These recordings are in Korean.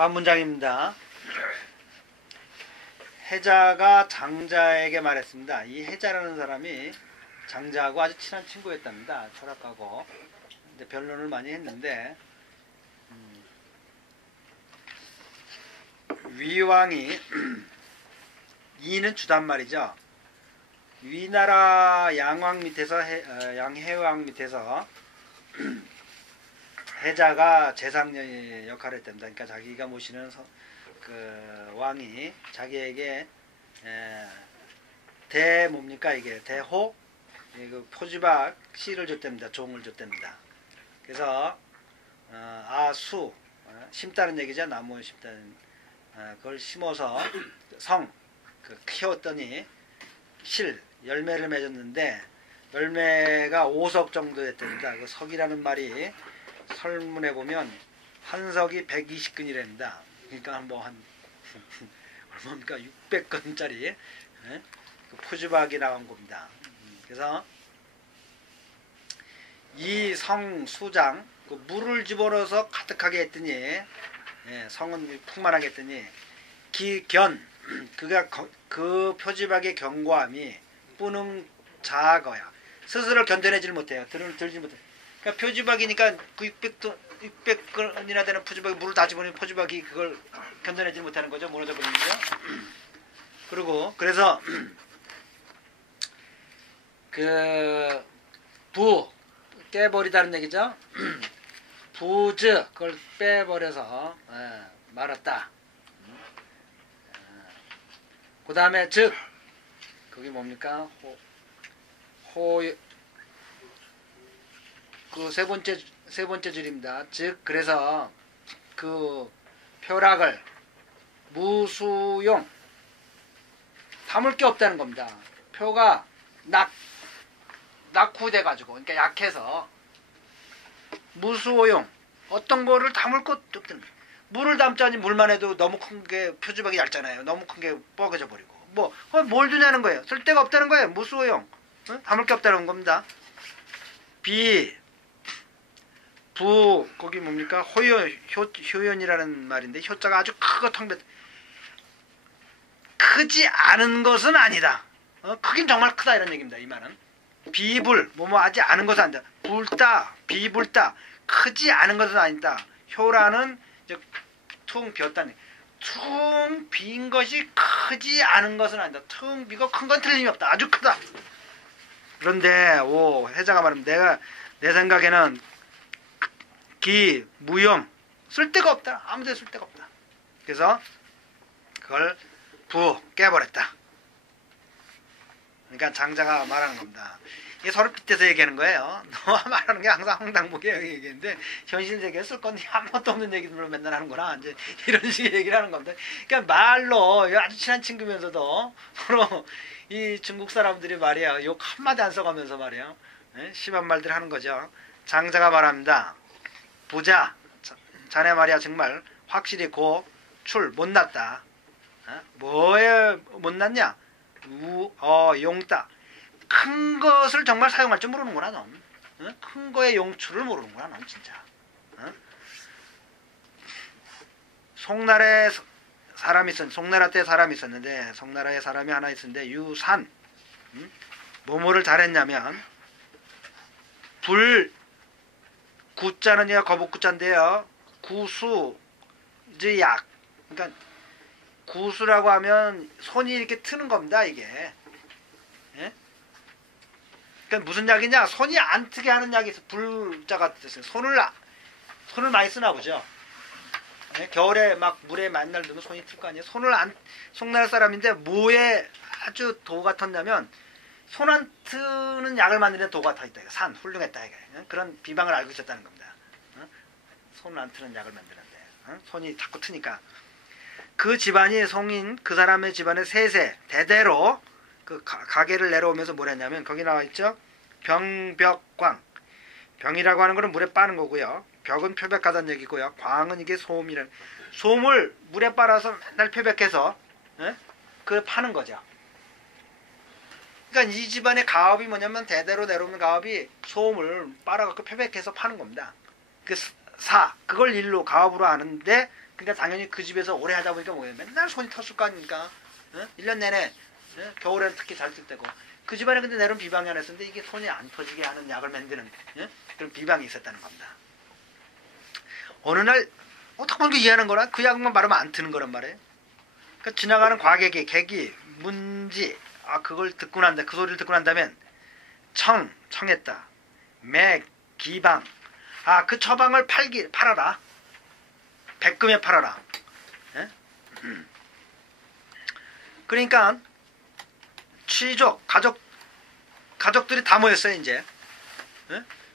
다음 문장입니다. 해자가 장자에게 말했습니다. 이 해자라는 사람이 장자하고 아주 친한 친구였답니다. 철학가고. 근데 변론을 많이 했는데 위왕이 이는 주단 말이죠. 위나라 양왕 밑에서 양해왕 밑에서 해자가 재상녀의 역할을 했답니다. 그러니까 자기가 모시는 그 왕이 자기에게 뭡니까 이게 대호 그 표지박 씨를 줬답니다. 종을 줬답니다. 그래서 아수 심다는 얘기죠. 나무에 심다는 그걸 심어서 키웠더니 실 열매를 맺었는데 열매가 5석 정도 됐답니다. 그 석이라는 말이 설문에 보면 한 석이 120근이랍니다. 그러니까 뭐 한 얼마입니까? 600근짜리 그 포즈박이 나온 겁니다. 그래서 이 성 수장 그 물을 집어넣어서 가득하게 했더니 성은 풍만하게 했더니 그가 그 표지박의 견고함이 뿌능 자거야. 스스로 견뎌내질 못해요. 들지 못해요. 그러니까 표지박이니까 그 600근이나 되는 표지박에 물을 다 집어넣으면 표지박이 그걸 견뎌내지 못하는 거죠. 무너져 버리는 거죠. 그래서 깨버리다는 얘기죠. 부즈 그걸 빼버려서 말았다. 그 다음에 즉 그게 뭡니까? 그 세 번째 줄입니다. 즉 그래서 그 표락을 무수용 담을 게 없다는 겁니다. 표가 낙후돼 가지고 그러니까 약해서 무수용 어떤 거를 담을 것도 없다는 거예요. 물을 담자니 물만 해도 너무 큰 게 표지박이 얇잖아요. 너무 큰 게 뻐개져 버리고 뭘 두냐는 거예요. 쓸 데가 없다는 거예요. 무수용 담을 게 없다는 겁니다. 거기 뭡니까? 효연이라는 말인데 효자가 아주 크고 크지 않은 것은 아니다. 크긴 정말 크다 이런 얘기입니다. 이 말은 하지 않은 것은 아니다. 비불다 크지 않은 것은 아니다. 효라는 퉁 비었다는 퉁 빈 것이 크지 않은 것은 아니다. 퉁 비고 큰 건 틀림이 없다. 아주 크다. 그런데 해자가 말합니다. 내 생각에는 무용 쓸데가 없다. 아무데나 쓸데가 없다. 그래서 그걸 깨버렸다. 그러니까 장자가 말하는 겁니다. 이게 서로 빗대서 얘기하는 거예요. 너가 말하는 게 항상 황당무계 얘기인데 현실 세계에 쓸 건데 아무것도 없는 얘기들을 맨날 하는구나. 이제 이런 식의 얘기를 하는 겁니다. 그러니까 말로 아주 친한 친구면서도 서로 이 중국 사람들이 말이야 욕 한마디 안 써가면서 말이야 심한 말들 하는 거죠. 장자가 말합니다. 부자 자네 말이야 정말 확실히 못났다. 뭐에 못났냐? 용따 큰 것을 정말 사용할 줄 모르는구나 넌. 큰 거의 용출을 모르는구나 넌 진짜. 송나라에 송나라 때 사람이 있었는데 송나라에 사람이 하나 있었는데 유산 뭐뭐를 잘했냐면 구자는요 거북구자인데요. 구수즈약 그러니까 구수라고 하면 손이 이렇게 트는 겁니다. 이게 그러니까 무슨 약이냐? 손이 안 트게 하는 약이 있어. 불자가 됐어요. 손을 많이 쓰나 보죠. 겨울에 막 물에 맨날 넣으면 손이 틀 거 아니에요. 송나라 사람인데 뭐에 아주 도가 텄냐면 손 안 트는 약을 만드는 도가 터 있다. 훌륭했다. 그런 비방을 알고 있었다는 겁니다. 손 안 트는 약을 만드는데 손이 자꾸 트니까 그 집안이 그 사람의 집안의 세세 대대로 그 가게를 내려오면서 뭐랬냐면 거기 나와 있죠. 병벽광 병이라고 하는 거는 물에 빠는 거고요. 벽은 표백하다는 얘기고요. 광은 이게 솜을 물에 빨아서 맨날 표백해서 그걸 파는 거죠. 그러니까 이 집안의 가업이 뭐냐면 대대로 내려오는 가업이 솜을 빨아갖고 표백해서 파는 겁니다. 그걸 일로 가업으로 아는데 그러니까 당연히 그 집에서 오래 하다 보니까 뭐예요? 맨날 손이 텄을 거 아닙니까? 1년 내내 겨울에는 특히 잘 쓸 때고 그 집안에 근데 내려온 비방이 하나 있었는데 이게 손이 안 터지게 하는 약을 만드는 그런 비방이 있었다는 겁니다. 어느 날 어떻게 보면 이해하는 거라 그 약만 바르면 안 트는 거란 말이에요. 그러니까 지나가는 과객이 객이 문지 그걸 듣고 난다 그 소리를 듣고 난다면 청했다 매 기방 그 처방을 팔아라 백금에 팔아라. 그러니까 취족 가족들이 다 모였어요 이제.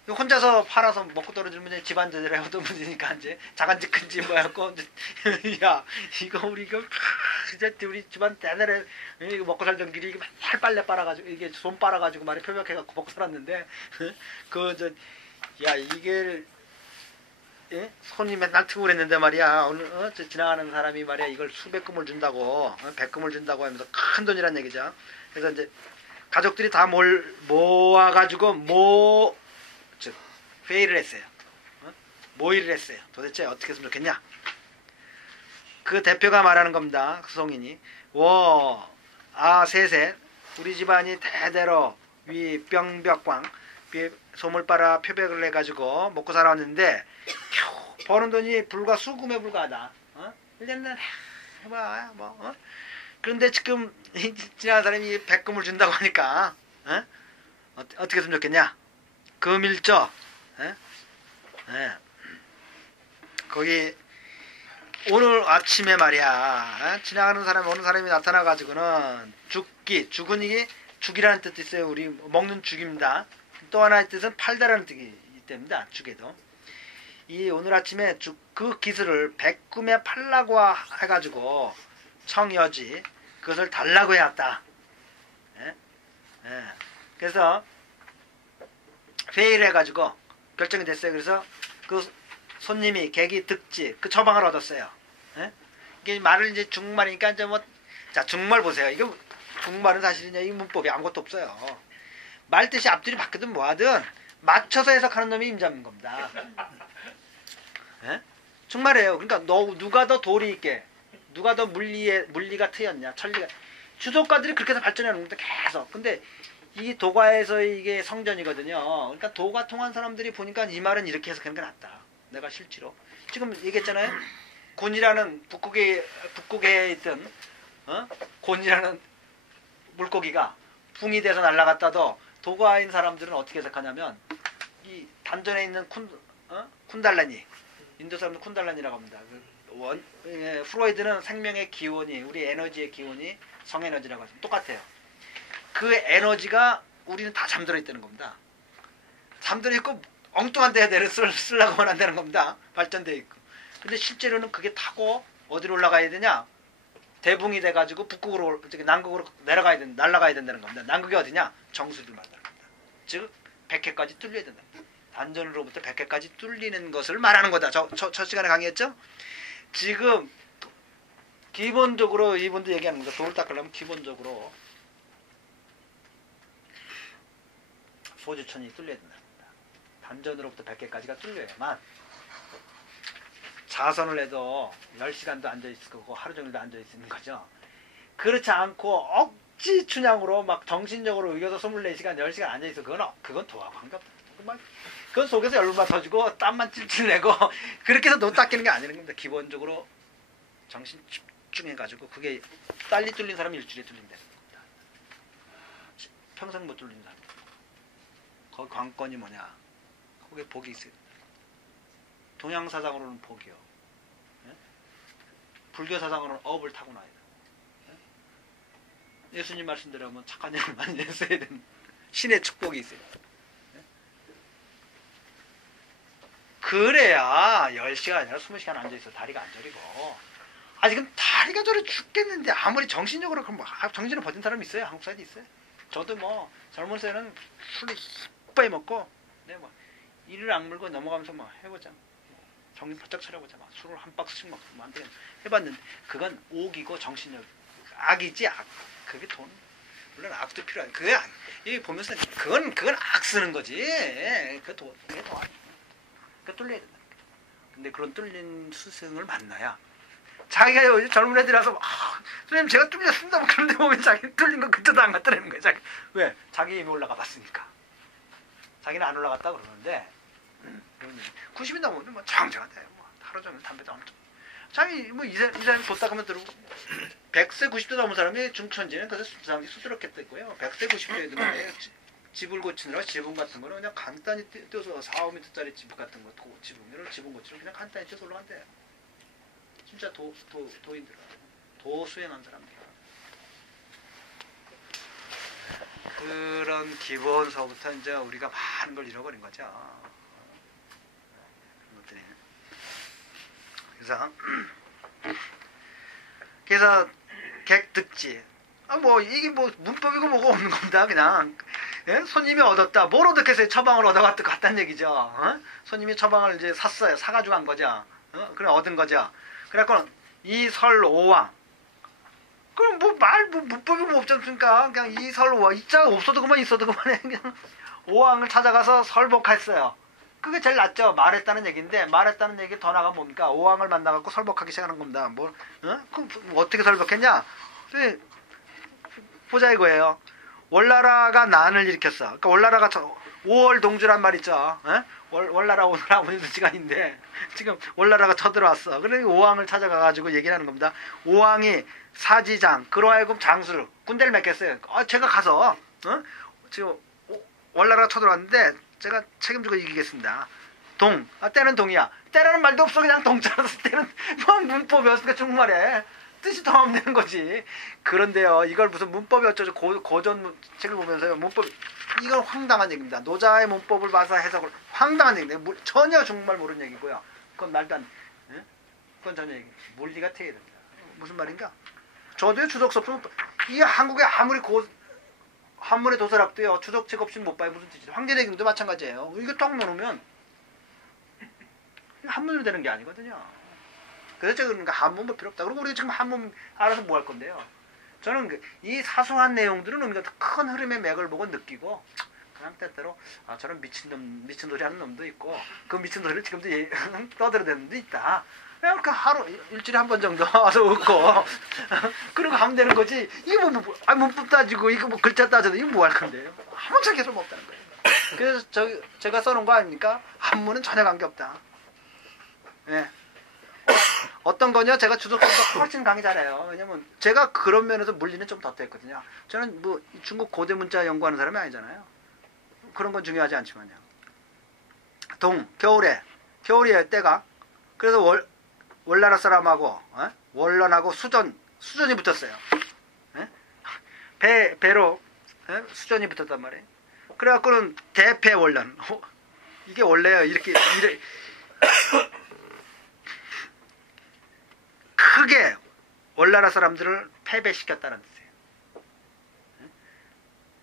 혼자서 팔아서 먹고 떨어지면 집안 제대로 해도 문제니까 이제 자간지 큰지 뭐였고 야 이거 우리 이거 진짜 우리 집안 대대로 먹고 살던 길이 이게 맨날 빨래 빨아가지고 이게 손 빨아가지고 말이 표백해갖고 먹고 살았는데 야 이게 손이 맨날 트고 그랬는데 말이야 오늘 지나가는 사람이 말이야 이걸 수백금을 준다고 백금을 준다고 하면서 큰 돈이란 얘기죠. 그래서 이제 가족들이 다 모아가지고 회의를 했어요. 모의를 했어요. 도대체 어떻게 했으면 좋겠냐. 그 대표가 말하는 겁니다. 그 성인이 셋 우리 집안이 대대로 위 뿅벽광 소물 빨아 표백을 해가지고 먹고 살아왔는데 버는 돈이 불과 수금에 불과하다. 1년에 해봐 그런데 지금 지난 사람이 백금을 준다고 하니까 어떻게 했으면 좋겠냐. 금일저 거기 오늘 아침에 말이야 지나가는 사람이 어느 사람이 나타나가지고는 죽은 이게 죽이라는 뜻이 있어요. 우리 먹는 죽입니다. 또 하나의 뜻은 팔다라는 뜻이 있답니다. 죽에도 이 오늘 아침에 그 기술을 백금에 팔라고 해가지고 청여지 그것을 달라고 해왔다. 그래서 회의를 해가지고 결정이 됐어요. 그래서 그 손님이 객이 득지 그 처방을 얻었어요. 이게 말을 이제 중국말이니까 이제 중국말 보세요. 이거 중국말은 사실 이 문법이 아무것도 없어요. 말 뜻이 앞뒤로 바뀌든 뭐하든 맞춰서 해석하는 놈이 임자인 겁니다. 중말이에요. 그러니까 누가 더 도리 있게 누가 더 물리가 트였냐 천리가 주석가들이 그렇게 해서 발전해 놓는 겁니다. 계속. 근데 이 도가에서 이게 성전이거든요. 그러니까 도가 통한 사람들이 보니까 이 말은 이렇게 해석하는 게 낫다. 내가 실제로 지금 얘기했잖아요. 곤이라는 북극에 있던 곤이라는 물고기가 붕이 돼서 날아갔다도 도가인 사람들은 어떻게 해석하냐면 이 단전에 있는 쿤달라니 인도 사람들 쿤달라니라고 합니다. 프로이드는 생명의 기원이 우리 에너지의 기원이 성에너지라고 하죠. 똑같아요. 그 에너지가 우리는 다 잠들어 있다는 겁니다. 잠들어 있고 엉뚱한 데에 쓰려고만 한다는 겁니다. 발전되어 있고. 근데 실제로는 그게 타고 어디로 올라가야 되냐? 대붕이 돼가지고 북극으로 남극으로 날아가야 된다는 겁니다. 남극이 어디냐? 정수를 말하는 겁니다. 즉 100회까지 뚫려야 된다. 단전으로부터 100회까지 뚫리는 것을 말하는 거다. 첫 시간에 강의했죠? 지금 기본적으로 이분도 얘기하는 겁니다. 돌을 닦으려면 기본적으로 소주천이 뚫려야 된다는 겁니다. 단전으로부터 100개까지가 뚫려야만 자선을 해도 10시간도 앉아있을 거고 하루 종일도 앉아있는 거죠. 그렇지 않고 억지 춘향으로 막 정신적으로 의겨서 24시간 10시간 앉아있어. 그건 도하고 관계없다. 그건 속에서 열만 터지고 땀만 찔찔 내고 그렇게 해서 노 닦이는 게 아니는 겁니다. 기본적으로 정신 집중해가지고 그게 빨리 뚫린 사람이 일주일에 뚫린다는 겁니다. 평생 못 뚫린 사람. 거기 관건이 뭐냐? 거기에 복이 있어요. 동양 사상으로는 복이요. 불교 사상으로는 업을 타고나야 돼. 예수님 말씀대로 하면 착한 일을 많이 했어야 되는 신의 축복이 있어요. 그래야 10시간 아니라 20시간 앉아있어. 다리가 안 저리고. 지금 다리가 저려 죽겠는데 아무리 정신적으로 그럼 정신을 버틴 사람이 있어요. 한국 사람이 있어요. 저도 젊은 때는 술을 이빨 먹고 이를 악물고 넘어가면서 해보자. 정신 바짝 차려보자. 술을 한 박스씩 먹고 안 되겠네. 해봤는데 그건 옥이고 정신력 악이지 악. 그게 돈. 물론 악도 필요해. 그게 여기 보면서 그건 악 쓰는 거지. 그게 돈 아니야. 그러니까 뚫려야 된다. 근데 그런 뚫린 스승을 만나야 자기가 젊은 애들이라서 선생님 제가 뚫렸습니다. 뭐 그런데 보면 자기 뚫린 거 그때도 안 갔다는 거야. 자기. 왜? 자기 이미 올라가 봤으니까. 자기는 안 올라갔다 그러는데 90이 넘으면 뭐 정정하대. 뭐 하루 종일 담배도 엄청. 자기 뭐 이 사람이 뒀다 가면 들고 100세 90대 넘은 사람이 중천지는 그래서 부상이 수두룩했다고요. 100세 90대 되면 집을 고치느라 지붕 같은 거는 그냥 간단히 떼서 4, 5m짜리 집 같은 거 지붕 고치는 그냥 간단히 떼서 올라간대. 진짜 도인들, 도 수행한 사람들. 그런 기본서부터 이제 우리가 많은 걸 잃어버린 거죠. 그런 것들이. 그래서 객득지. 뭐 이게 뭐 문법이고 뭐가 없는 겁니다. 그냥 손님이 얻었다. 뭘 얻었겠어요? 처방을 얻어갔다는 얘기죠. 손님이 처방을 이제 샀어요. 사가지고 간 거죠. 그래 얻은 거죠. 그래갖고 이설오왕. 그럼 뭐 문법이 뭐 없지 않습니까? 그냥 이설오왕. 이자가 없어도 그만 있어도 그만해. 그냥 오왕을 찾아가서 설복했어요. 그게 제일 낫죠. 말했다는 얘기인데 말했다는 얘기 더 나가면 뭡니까? 오왕을 만나갖고 설복하기 시작하는 겁니다. 그럼 어떻게 설복했냐? 보자 이거예요. 월나라가 난을 일으켰어. 그러니까 월나라가 5월 동주란 말 있죠. 월나라 오느라 오는 시간인데 지금 월나라가 쳐들어왔어. 그러니까 오왕을 찾아가가지고 얘기를 하는 겁니다. 오왕이 사지장 그로하여금 장수를 군대를 맺겠어요. 제가 가서 지금 월나라가 쳐들어왔는데 제가 책임지고 이기겠습니다. 때는 동이야. 때라는 말도 없어. 그냥 동자라서 때는 뭐 문법이었으니까 중말에 뜻이 더 없는 거지. 그런데요, 이걸 무슨 문법이 어쩌죠? 고전 책을 보면서요, 문법 이건 황당한 얘기입니다. 노자의 문법을 봐서 해석을 황당한 얘기인데 전혀 중국말 모르는 얘기고요. 그건 말도 안, 그건 전혀 얘기. 물리가 트여야 됩니다. 무슨 말인가? 저도요 주석서 없으면 이 한국에 아무리 한문의 도서락도요 주석책 없이는 못 봐요. 무슨 뜻이죠? 황제대경도 마찬가지예요. 이거 딱 넣으면 한문으로 되는 게 아니거든요. 그래서 제가 그러니까 한문 뭐 필요 없다. 그리고 우리가 지금 한문 알아서 뭐 할 건데요. 저는 이 사소한 내용들은 우리가 큰 흐름의 맥을 보고 느끼고 그냥 때때로 저런 미친 소리 하는 놈도 있고 그 미친 소리를 지금도 떠들어대는 놈도 있다. 그냥 그 하루 일주일에 한 번 정도 와서 웃고 그러고 하면 되는 거지. 이거 문법 따지고 이거 뭐 글자 따져도 이거 뭐 할 건데요. 아무 책에서 없다는 거예요. 그래서 제가 써놓은 거 아닙니까? 한문은 전혀 관계없다. 예. 어떤 거냐? 제가 주석서보다 훨씬 강의 잘해요. 왜냐면 제가 그런 면에서 물리는 좀 덧했거든요. 저는 뭐 중국 고대 문자 연구하는 사람이 아니잖아요. 그런 건 중요하지 않지만요. 겨울이에요 때가. 그래서 월나라 사람하고 원론하고 수전이 붙었어요. 배로 수전이 붙었단 말이에요. 그래갖고는 대패원론. 이게 원래요. 이렇게 크게 월나라 사람들을 패배시켰다는 뜻이에요.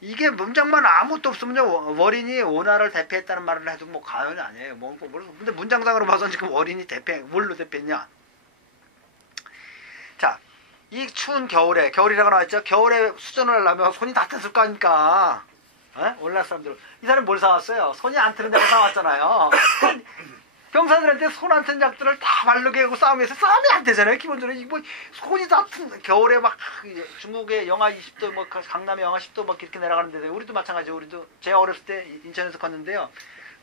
이게 문장만 아무것도 없으면요 월인이 오나라를 대패했다는 말을 해도 뭐 과언이 아니에요. 근데 문장상으로 봐서는 지금 월인이 뭘로 대패했냐? 자, 이 추운 겨울이라고 나왔죠. 겨울에 수전을 하려면 손이 다 탔을 거 아닙니까? 월나라 사람들 이 사람이 뭘 사왔어요? 손이 안 트는 데가 사왔잖아요. 병사들한테 손 안 트는 약들을 다 바르게 하고 싸움이 안 되잖아요. 기본적으로 뭐 손이 다 겨울에 막 중국의 영하 20도 뭐 강남에 영하 10도 막 이렇게 내려가는데 우리도 마찬가지죠. 우리도 제가 어렸을 때 인천에서 컸는데요.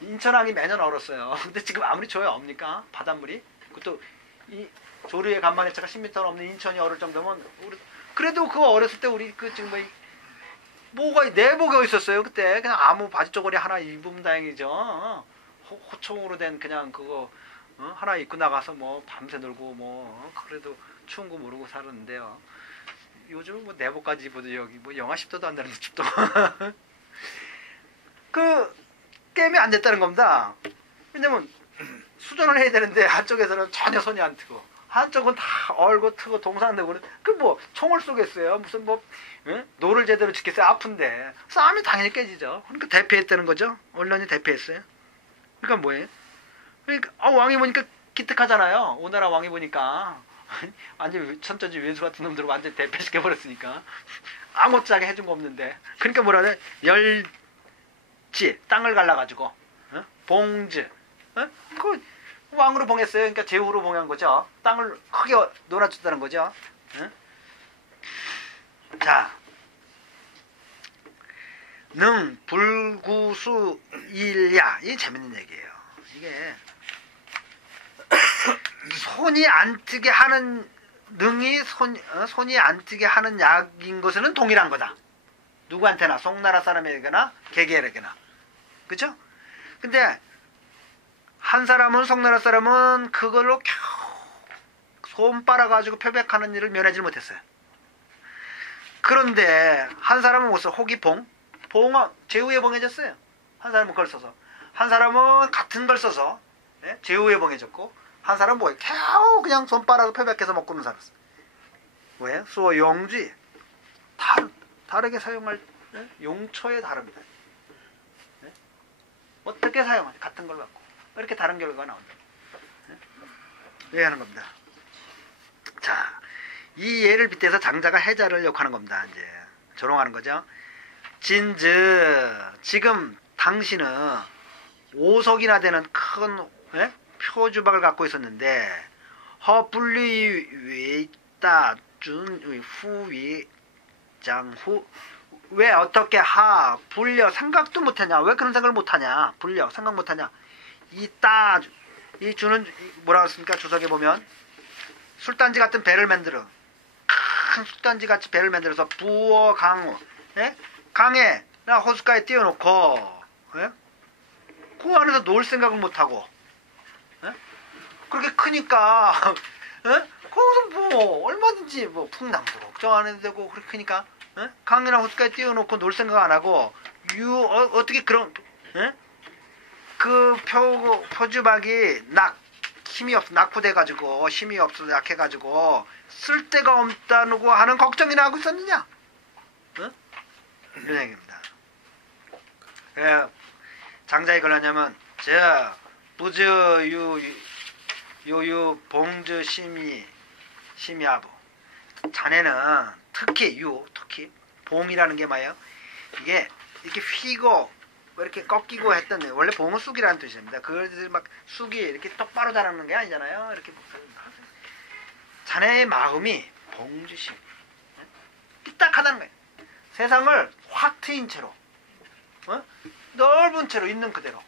인천항이 매년 얼었어요. 근데 지금 아무리 줘야 옵니까? 바닷물이. 그것도 이 조류의 간만해차가 10m 넘는 인천이 얼을 정도면 그래도 그거 어렸을 때 우리 지금 뭐가 내복이 있었어요. 그때 그냥 아무 바지 쪼가리 하나 입으면 다행이죠. 호총으로 된 그냥 그거 하나 입고 나가서 뭐 밤새 놀고 뭐 그래도 추운 거 모르고 살았는데요. 요즘은 뭐 내복까지 입어도 여기 뭐 영하 10도도 안 되는 춥도 그 게임이 안 됐다는 겁니다. 왜냐면 수전을 해야 되는데 한쪽에서는 전혀 손이 안 트고 한쪽은 다 얼고 트고 동상되고 그 뭐 총을 쏘겠어요. 무슨 뭐 노를 제대로 짓겠어요. 아픈데 싸움이 당연히 깨지죠. 그러니까 대패했다는 거죠. 언론이 대패했어요. 그러니까 뭐예요? 그러니까 왕이 보니까 기특하잖아요. 오나라 왕이 보니까 완전 천천지 외수 같은 놈들을 완전 대패시켜 버렸으니까 아무짝에 해준 거 없는데. 그러니까 뭐라 그래? 열지 땅을 갈라가지고 봉즈 그 왕으로 봉했어요. 그러니까 제후로 봉한 거죠. 땅을 크게 놀아줬다는 거죠. 응? 자, 능 불구수 일야. 이게 재밌는 얘기예요. 이게 손이 안 뜨게 하는 능이 손이 안 뜨게 하는 약인 것은 동일한 거다. 누구한테나 송나라 사람에게나 개개에게나. 그죠? 근데 한 사람은 송나라 사람은 그걸로 겨우 손 빨아가지고 표백하는 일을 면하지 못했어요. 그런데 한 사람은 무슨 호기봉? 봉은 제후에 봉해졌어요. 한 사람은 그걸 써서. 한 사람은 같은 걸 써서 제후에 봉해졌고 한 사람은 뭐예요? 겨우 그냥 손 빨아서 표백해서 먹고는 살았어요. 왜? 수어 용지 다르게 사용할 용초에 다릅니다. 어떻게 사용하냐? 같은 걸 갖고 이렇게 다른 결과가 나온다. 왜 하는 겁니다. 자, 이 예를 빗대서 장자가 해자를 욕하는 겁니다. 이제 조롱하는 거죠. 진즈 지금 당신은 5석이나 되는 큰 표주박을 갖고 있었는데 허불리 외있다 준 후위 장후 왜 어떻게 하 불려 생각도 못하냐? 왜 그런 생각을 못하냐? 불려 생각 못하냐? 이 주는 뭐라고 했습니까? 주석에 보면 술단지 같은 배를 만들어 큰 술단지 같이 배를 만들어서 부어 강호 강에나 호숫가에 띄워놓고 그 안에서 놀 생각을 못하고 그렇게 크니까 거기서 뭐 얼마든지 뭐 풍랑도 걱정 안 해도 되고 그렇게 크니까 강이나 호숫가에 띄워놓고 놀 생각 안 하고 어떻게 그런 그 표주박이 힘이 없어 낙후돼가지고 힘이 없어서 약해가지고 쓸 데가 없다고 하는 걱정이나 하고 있었느냐? 이런 얘기입니다. 장자이 걸렸냐면 저 부즈 유유 봉즈 심이하부 자네는 특히 봉이라는 게 뭐예요? 이게 이렇게 휘고 이렇게 꺾이고 했던 원래 봉은 쑥이라는 뜻입니다. 그걸 막 쑥이 이렇게 똑바로 자라는 게 아니잖아요. 이렇게 자네의 마음이 봉주심 삐딱하다는 거예요. 세상을 확 트인 채로 넓은 채로 있는 그대로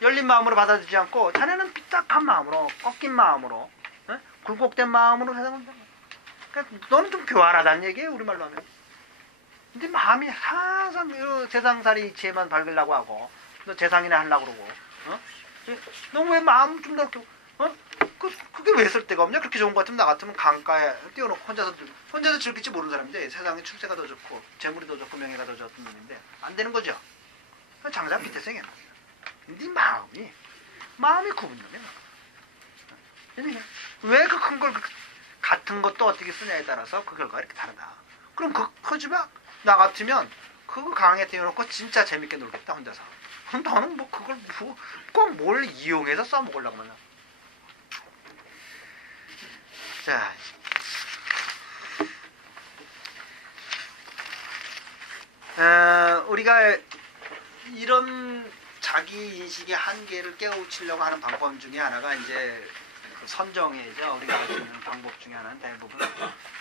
열린 마음으로 받아들이지 않고 자네는 삐딱한 마음으로 꺾인 마음으로 굴곡된 마음으로 세상을 그러니까 너는 좀 교활하다는 얘기예요. 우리말로 하면. 근데 마음이 항상 세상살이 이치에만 밝으려고 하고 너 재상이나 하려고 그러고 너 왜 마음 좀 더 그게 왜 쓸 데가 없냐? 그렇게 좋은 것 같으면 나 같으면 강가에 띄워놓고 혼자서 즐길지 모르는 사람인데 세상에 출세가 더 좋고 재물이 더 좋고 명예가 더 좋았던 놈인데 안 되는 거죠. 장자 밑에 생겨. 네 마음이 굽은 놈이야. 왜 그 큰 걸 같은 것도 어떻게 쓰냐에 따라서 그 결과가 이렇게 다르다. 그럼 커지면 나 같으면 그거 강에 띄워놓고 진짜 재밌게 놀겠다 혼자서. 너는 뭐 그걸 꼭 뭘 이용해서 써먹으려고 말이야. 자, 우리가 이런 자기 인식의 한계를 깨우치려고 하는 방법 중에 하나가 이제 선정이죠. 우리가 할 수 있는 방법 중에 하나는 대부분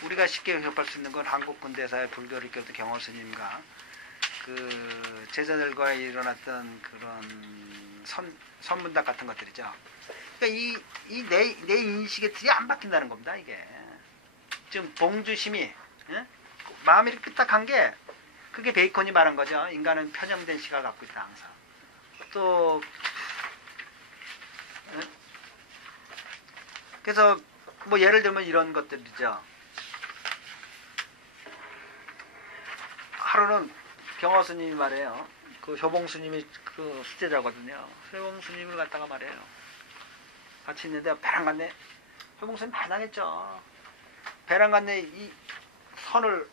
우리가 쉽게 접할 수 있는 건 한국 근대사의 불교를 이끌었던 경호 스님과 그 제자들과 일어났던 그런 선문답 같은 것들이죠. 그러니까 내 인식의 틀이 안 바뀐다는 겁니다. 이게 지금 봉주심이 마음이 이렇게 삐딱한 게 그게 베이컨이 말한 거죠. 인간은 편향된 시각을 갖고 있다 항상. 또 그래서 뭐 예를 들면 이런 것들이죠. 하루는 경호 스님이 말해요. 그 효봉 스님이 그 수제자거든요. 효봉 스님을 갖다가 말해요. 같이 있는데 배랑 갔네. 효봉 스님 반항했죠. 배랑 갔네. 이 선을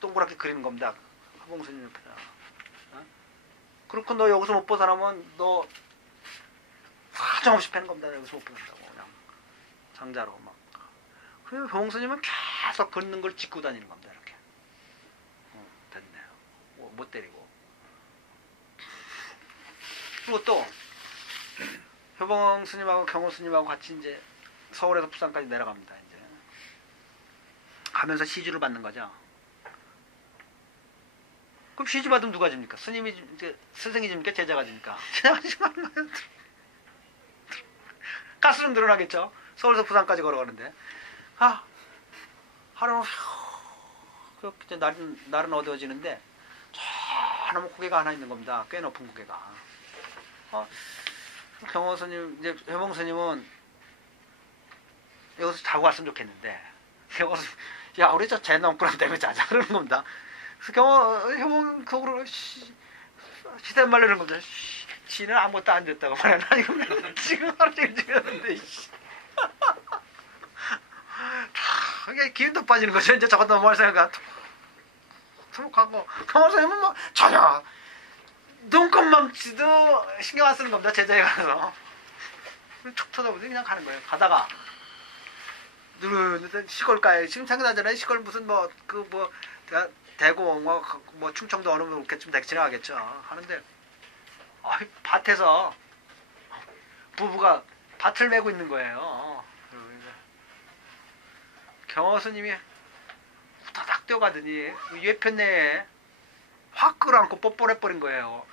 동그랗게 그리는 겁니다. 효봉 스님 옆에다. 그렇고 너 여기서 못 벗어나면 너 사정없이 패는 겁니다. 여기서 못 벗어난다고 그냥 장자로 막. 그래서 효봉 스님은 계속 걷는 걸 짚고 다니는 겁니다. 이렇게. 됐네요. 못 때리고. 그리고 또 효봉 스님하고 경호 스님하고 같이 이제 서울에서 부산까지 내려갑니다. 이제 가면서 시주를 받는 거죠. 그럼 시주 받으면 누가 집니까? 스님이 이제 스승이 집니까? 제자가 집니까? 제자가 집니까? 가스는 늘어나겠죠. 서울에서 부산까지 걸어가는데 하루 그렇게 날은 어두워지는데 저 너무 고개가 하나 있는 겁니다. 꽤 높은 고개가. 경호 스님 이제 효봉 스님은 여기서 자고 왔으면 좋겠는데 여기서 야 우리 저 재 넘고랑 때문에 자자 그러는 겁니다. 그래서 효봉 속으로 시대말로 이러는 겁니다. 지는 아무것도 안 됐다고 말해. 나 이거 지금 하루 종일 지냈는데 이게 기운도 빠지는 거죠. 이제 저것도 넘어갈 생각가 툭 하고 경호 스님은 뭐 전혀 눈곱망치도 신경 안 쓰는 겁니다. 제자에 가서 툭 쳐다보고 그냥 가는 거예요. 가다가 시골가에 지금 생각나잖아요. 시골 무슨 대구 뭐 충청도 어느 그쯤 지나가겠죠. 하는데 밭에서 부부가 밭을 메고 있는 거예요. 경호 스님이 후다닥 뛰어가더니 예편내에 확 끌어안고 뽀뽀를 해버린 거예요.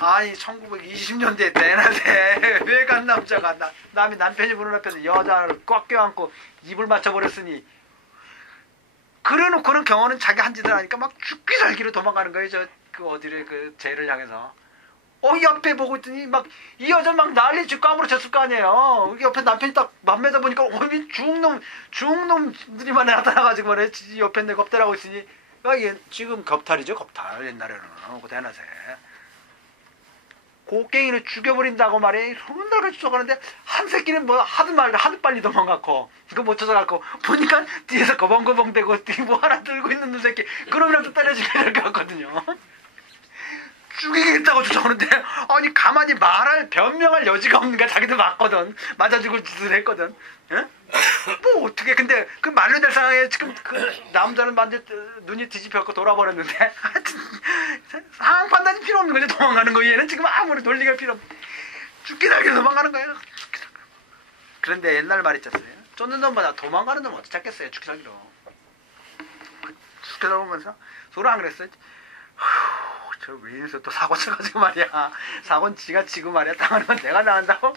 아니 1920년대 때나대 외간 남자가 남이 남편이 부른 앞에서 여자를 꽉 껴안고 입을 맞춰버렸으니 그래놓고는 경호는 자기 한 짓을 하니까 막 죽기 살기로 도망가는 거예요. 그 어디를 그 죄를 향해서. 옆에 보고 있더니 막 이 여자 막 난리치고 까무러쳤을 거 아니에요. 옆에 남편이 딱 맘매다 보니까 중놈들이만 나타나가지고 말이에요. 옆에 내 겁탈하고 있으니 지금 겁탈이죠. 겁탈 옛날에는 그 대낮에 곡괭이를 죽여버린다고 말이에요. 손날같이 쫓아가는데 한 새끼는 뭐 하도 빨리 도망갔고 이거 못 쫓아갔고 보니까 뒤에서 거벙거벙대고 뭐 하나 들고 있는 새끼 그러면서 때려주게 될 것 같거든요. 죽이겠다고 쫓아오는데 아니 가만히 변명할 여지가 없는 거야. 자기도 맞거든. 맞아 죽을 짓을 했거든. 예? 뭐 어떻게 근데 그 말로 될 상황에 지금 그 남자는 완전 눈이 뒤집혔고 돌아버렸는데 하여튼 상황 판단이 필요 없는 거지. 도망가는 거 얘는 지금 아무리 논리가 필요 없 죽기 살기 도망가는 거예요. 그런데 옛날 말 있잖아요. 쫓는 놈보다 도망가는 놈 어떻게 찾겠어요. 죽기 살기로. 죽게 살면서 서로 안 그랬어요. 저 위에서 또 사고 쳐가지고 말이야. 사고는 지가 치고 말이야. 당하는 건 내가 당한다고?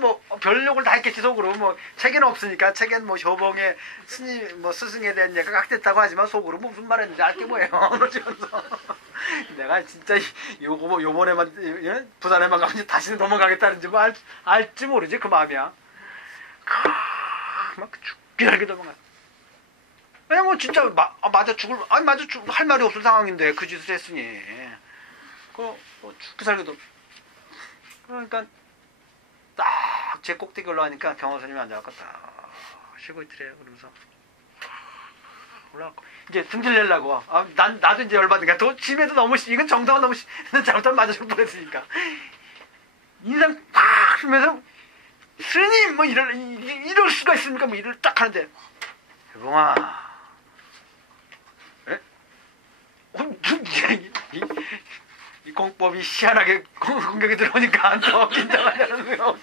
뭐 별욕을 다 했겠지 속으로. 뭐 책에는 없으니까. 책엔 뭐 효봉의 스승에 대한 얘기가 각됐다고 하지만 속으로 무슨 말 했는지 알게 뭐예요. 그러면서 내가 진짜 요번에만 부산에만 가면 다시는 도망가겠다는지 뭐 알지 모르지. 그 마음이야. 막 죽기 살기 도망가. 그냥 뭐 진짜 맞아 죽을 할 말이 없을 상황인데 그 짓을 했으니 죽기 살기도. 그러니까 딱 제 꼭대기 올라가니까 경호 스님이 앉아갖고 딱 쉬고 있더래요. 그러면서 올라가고 이제 등질 내려고 나도 이제 열받으니까 짐에도 너무 이건 정도가 너무 잘못하면 맞아 죽을 뻔했으니까 인상 팍 쓰면서 스님 뭐 이럴 수가 있습니까? 뭐 이를 딱 하는데 효봉아 이 공법이 희한하게 공격이 들어오니까 더 긴장하냐는 거예요.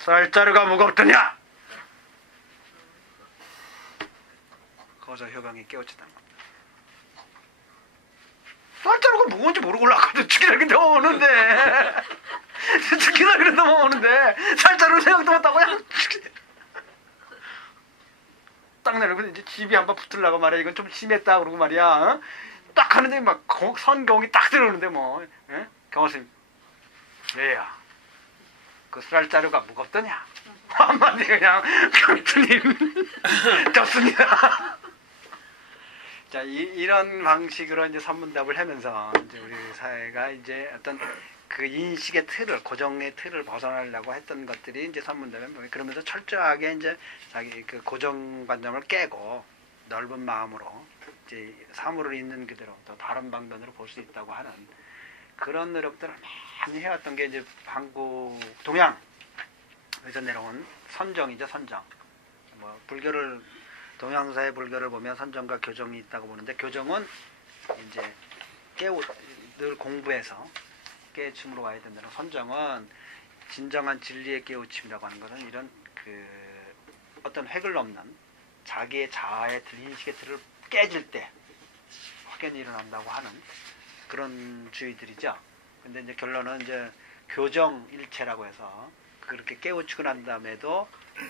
쌀자루가 무겁더냐? 거기서 효병이 깨우치다는 겁니다. 쌀자루가 무거운지 모르고 올라가도 죽기살기 넘어오는데 죽기살기 넘어오는데 쌀자루 생각도 못하고 그냥 딱 내려고 이제 집이 한번 붙으려고 말이야. 이건 좀 심했다 그러고 말이야. 딱 하는데 막 선경이 딱 들어오는데 뭐 경호스님 얘야 그 쌀자루가 무겁더냐? 한마디 그냥 경투님 좋습니다. 자 이런 방식으로 이제 선문답을 하면서 이제 우리 사회가 이제 어떤 그 인식의 틀을 고정의 틀을 벗어나려고 했던 것들이 이제 선문답에 그러면서 철저하게 이제 자기 그 고정관념을 깨고 넓은 마음으로 이제 사물을 있는 그대로 또 다른 방면으로 볼 수 있다고 하는 그런 노력들을 많이 해왔던 게 이제 한국 동양에서 내려온 선정이죠. 선정. 뭐 불교를 동양사의 불교를 보면 선정과 교정이 있다고 보는데 교정은 이제 늘 공부해서 깨우침으로 와야 된다는 선정은 진정한 진리의 깨우침이라고 하는 것은 이런 어떤 획을 넘는 자기의 자아의 인식의 틀을 깨질 때 확연히 일어난다고 하는 그런 주의들이죠. 근데 이제 결론은 이제 교정일체라고 해서 그렇게 깨우치고 난 다음에도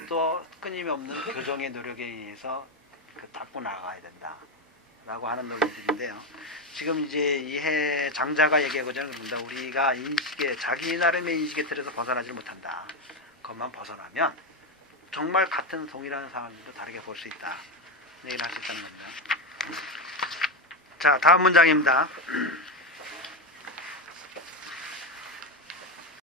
또 끊임없는 교정의 노력에 의해서 닦고 나가야 된다라고 하는 논리들인데요. 지금 이제 이해 장자가 얘기하고자 하는 겁니다. 우리가 자기 나름의 인식의 틀에서 벗어나지 못한다. 그것만 벗어나면 정말 같은 동일한 상황도 다르게 볼 수 있다. 얘기를 할 수 있다는 겁니다. 자, 다음 문장입니다.